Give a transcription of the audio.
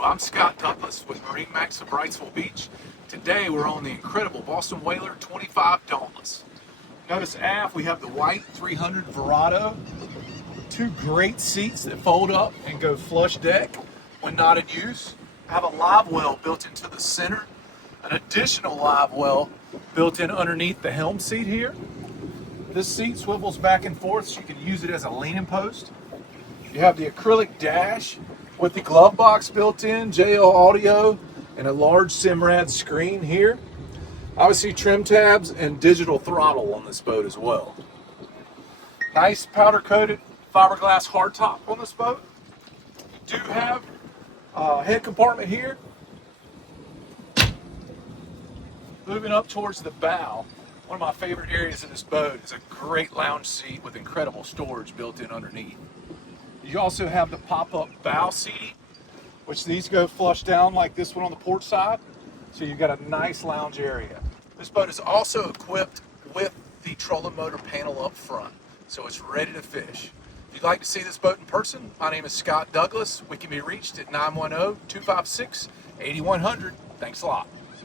Hello, I'm Scott Douglas with MarineMax of Wrightsville Beach. Today we're on the incredible Boston Whaler 25 Dauntless. Notice aft we have the white 300 Verado, two great seats that fold up and go flush deck when not in use. I have a live well built into the center, an additional live well built in underneath the helm seat here. This seat swivels back and forth so you can use it as a leaning post. You have the acrylic dash with the glove box built in, JL audio, and a large Simrad screen here. Obviously trim tabs and digital throttle on this boat as well. Nice powder coated fiberglass hardtop on this boat. You do have a head compartment here. Moving up towards the bow, one of my favorite areas of this boat is a great lounge seat with incredible storage built in underneath. You also have the pop-up bow seating, which these go flush down like this one on the port side. So you've got a nice lounge area. This boat is also equipped with the trolling motor panel up front, so it's ready to fish. If you'd like to see this boat in person, my name is Scott Douglas. We can be reached at 910-256-8100. Thanks a lot.